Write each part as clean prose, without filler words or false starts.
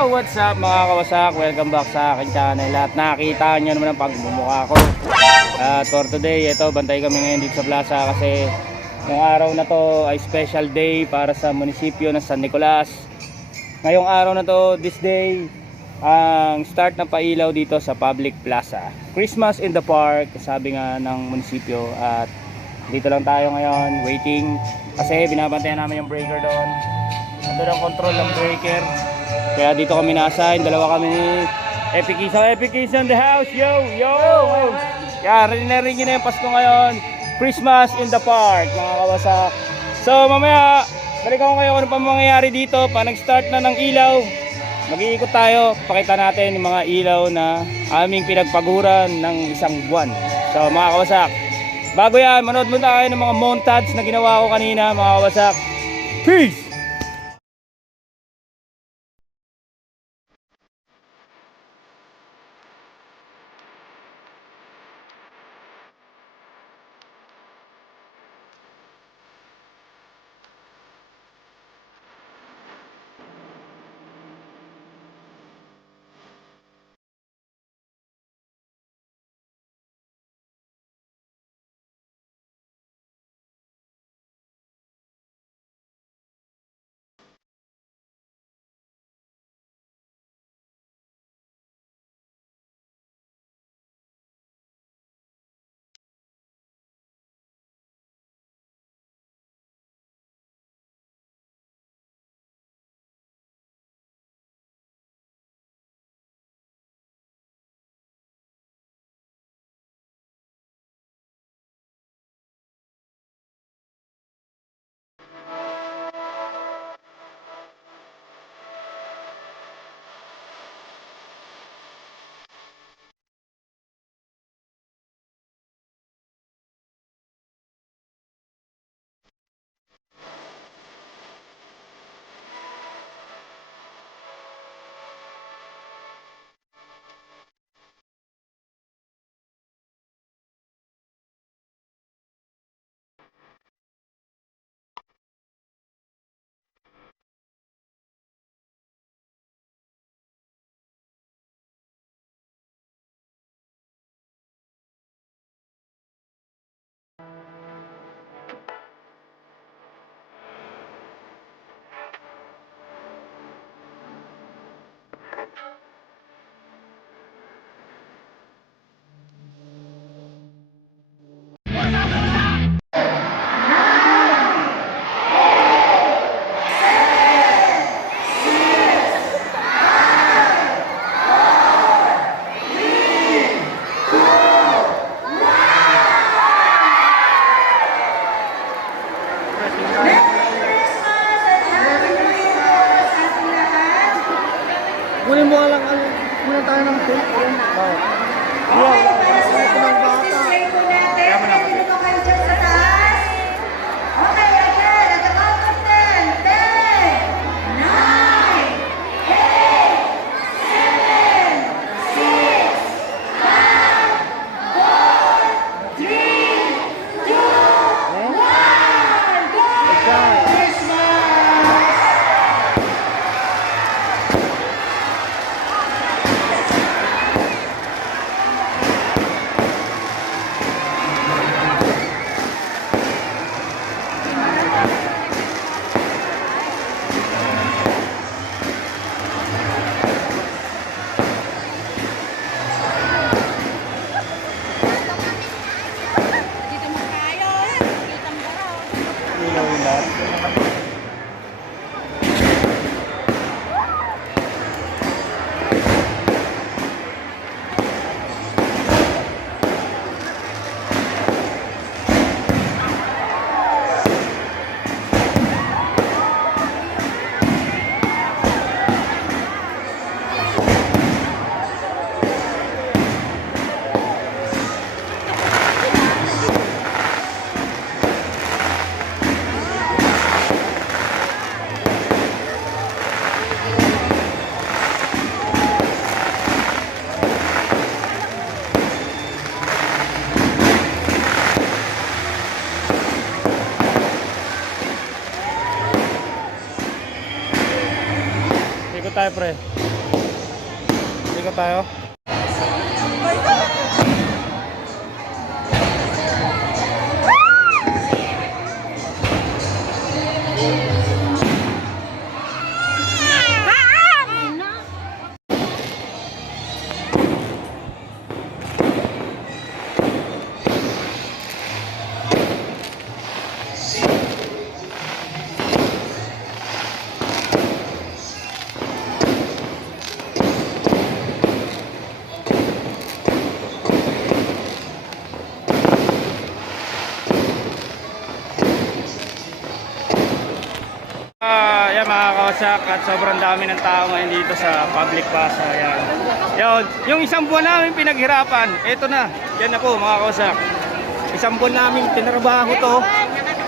Yo! What's up mga kawasak? Welcome back sa akin channel. At nakita nyo naman ang pagmumukha ko. At for today, ito, bantay kami ngayon dito sa plaza kasi ngayong araw na to ay special day para sa munisipyo ng San Nicolas. Ngayong araw na to, this day, ang start ng pailaw dito sa public plaza. Christmas in the park, sabi nga ng munisipyo. At dito lang tayo ngayon, waiting. Kasi binabantayan namin yung breaker doon. Ando ang control ng breaker. Kaya dito kami na-assign. Dalawa kami ni Epic in the house. Yo! Yo! Kaya rin na yung Pasko ngayon. Christmas in the park mga kawasak. So mamaya balikan ko kayo kung ano pa mangyayari dito. Pa nag-start na ng ilaw, mag-iikot tayo. Pakita natin yung mga ilaw na aming pinagpaguran ng isang buwan. So mga kawasak, bago yan, manood muna tayo ng mga montage na ginawa ko kanina mga kawasak. Peace! Kunin mo lang ano, kunin tayo ng tape. Oo. Ito ng bata. Kaya mo naman. Dito kayo dyan sa taas. Okay, again. At the count of 10. 10, 9, 8, 7, 6, 5, 4, 3, 2, 1. Go! Christmas! Ilaw yung lahat. Ikot tayo pre. ikot tayo. Yan mga kawasak, at sobrang dami ng tao ngayon dito sa public plaza. Yan. Yun, yung isang buwan namin pinaghirapan, eto na. Yan na po mga kawasak. Isang buwan namin tinrabaho to.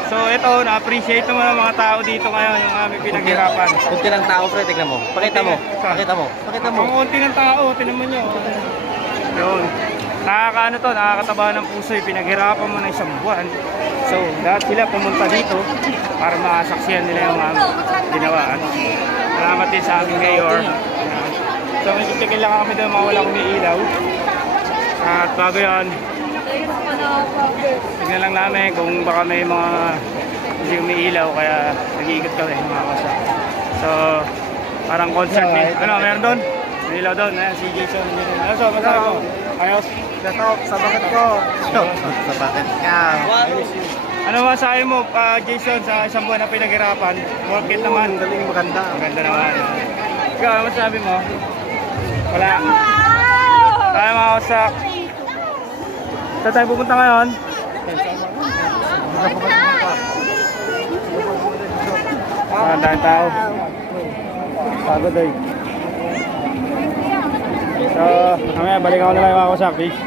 So ito, na-appreciate naman ng mga tao dito ngayon yung aming pinaghirapan. Kunti lang tao, pre, tignan mo. Pakita mo. Pakita mo. Pakita mo. Ang konti ng tao, tinaman nyo. Yun. Nakakaano to, nakakataba ng puso, pinaghirapan mo na isang buwan. So, lahat sila pumunta dito para makasaksiyan nila yung ginawa. Salamat din sa aming mayor. So, may titigil lang kami doon, mga walang umiilaw. At bago yan, tignan lang namin kung baka may mga hindi umiilaw, kaya nag-iikot kami mga kasa. So, parang concert din. Ano, meron doon? May ilaw doon. Ayan, si Jason. Ano, so, masabi ko? Ayos? Dato, sa bakit ko. Sa bakit ka. Ano masabi mo, Jason, sa isang buwan na pinaghirapan? Worth it naman. Galing, maganda. Maganda naman. Ikaw, ano masabi mo? Wala. Tayo mga kasak. Saan tayo pupunta ngayon? Dahil tao. Pagod eh. So, mamaya balik ako na lang yung mga kasak, please.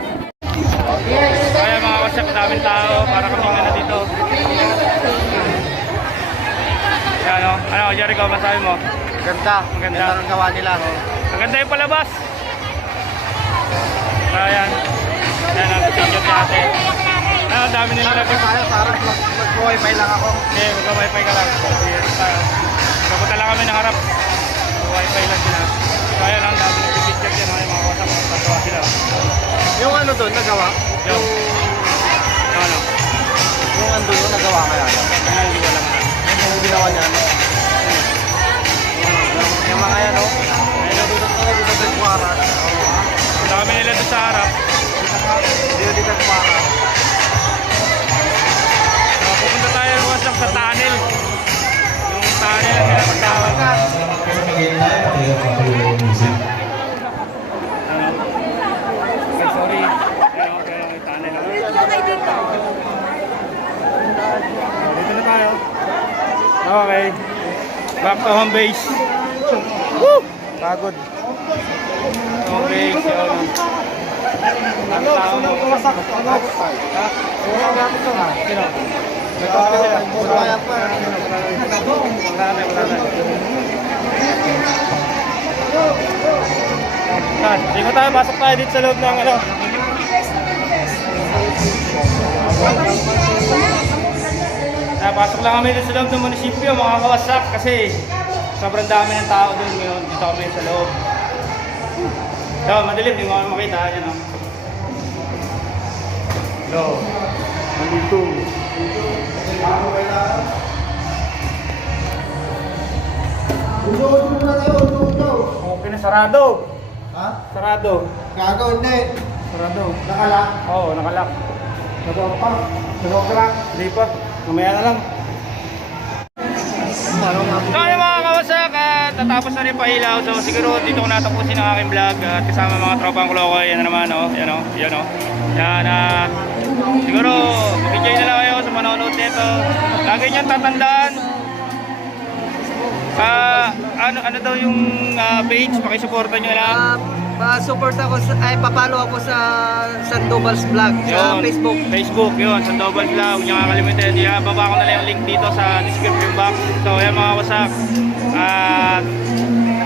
Kaya mga kasak, daming tao para kami nga na dito. Yan o. Ano, Jericho, masabi mo? Ganda. Maganda. Ganda ang gawa nila. Ang ganda yung palabas. Ayan. Ayan ang picture ni ate. Ang dami nila nag- Sarap, mag-wifi lang ako. Okay, mag-wifi ka lang. Kapunta lang kami ng harap. Mag-wifi lang sila. Kaya lang dami ng picture dyan. Mga wasak, magpatawa sila. Yung ano doon, nagawa? Yung ano? Yung ano doon, nagawa kaya? Ano, hindi ko alam. Yung ginawa niya, ano? Yung mga yan, no? Ayun, dito sa Kuwaras. Punta kami nila doon sa harap. Dito sa Kuwaras. Pupunta tayo wasak sa tunnel. Yung tunnel na pinapagtawag. Sorry. Ayun, may tunnel. Dito na tayo. Okay. Back to home base. Woo! Pagod. Home base. Yun. Ang tao mo. Ha? Sino? Nagkos ka sila. Kaya pa. Wala na. Sige tayo, pasok tayo dito sa loob ng ano. Pasok lang kami dito sa loob ng munisipyo, mga kawasak, kasi sobrang dami ng tao doon ngayon. Dito kami sa loob. So, madilim, hindi mo kami makita. Yan o. So, nandito. Okay na, sarado. Ha? Sarado. Gago, hindi. Sarado. Nakalak. Oo, nakalak. Nagawa pa. Nagawa ka lang. Hindi pa. Mamaya na lang. So yung mga kawasak, tatapos na rin pailaw. So siguro dito ko natapusin ang aking vlog at kasama mga tropang Klokoy. Yan na naman, oh. Yan o. Yan o. Yan, siguro mag-enjoy na lang kayo sa manonood nito. Lagi niyang tatandaan. Ano daw yung page? Pakisuporta nyo lang. Support ako papalo ako sa Sandoval's Vlog sa Facebook. Facebook yun, Sandoval's Vlog. Huwag nyo kakalimutan. Ibaba ko na lang yung link dito sa description box. So yan mga wasak.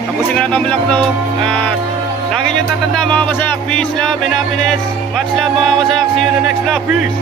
Tapusin ko na itong vlog to. Lagi nyo tatanda mga wasak. Peace, love, and happiness. Much love mga wasak. See you in the next vlog. Peace!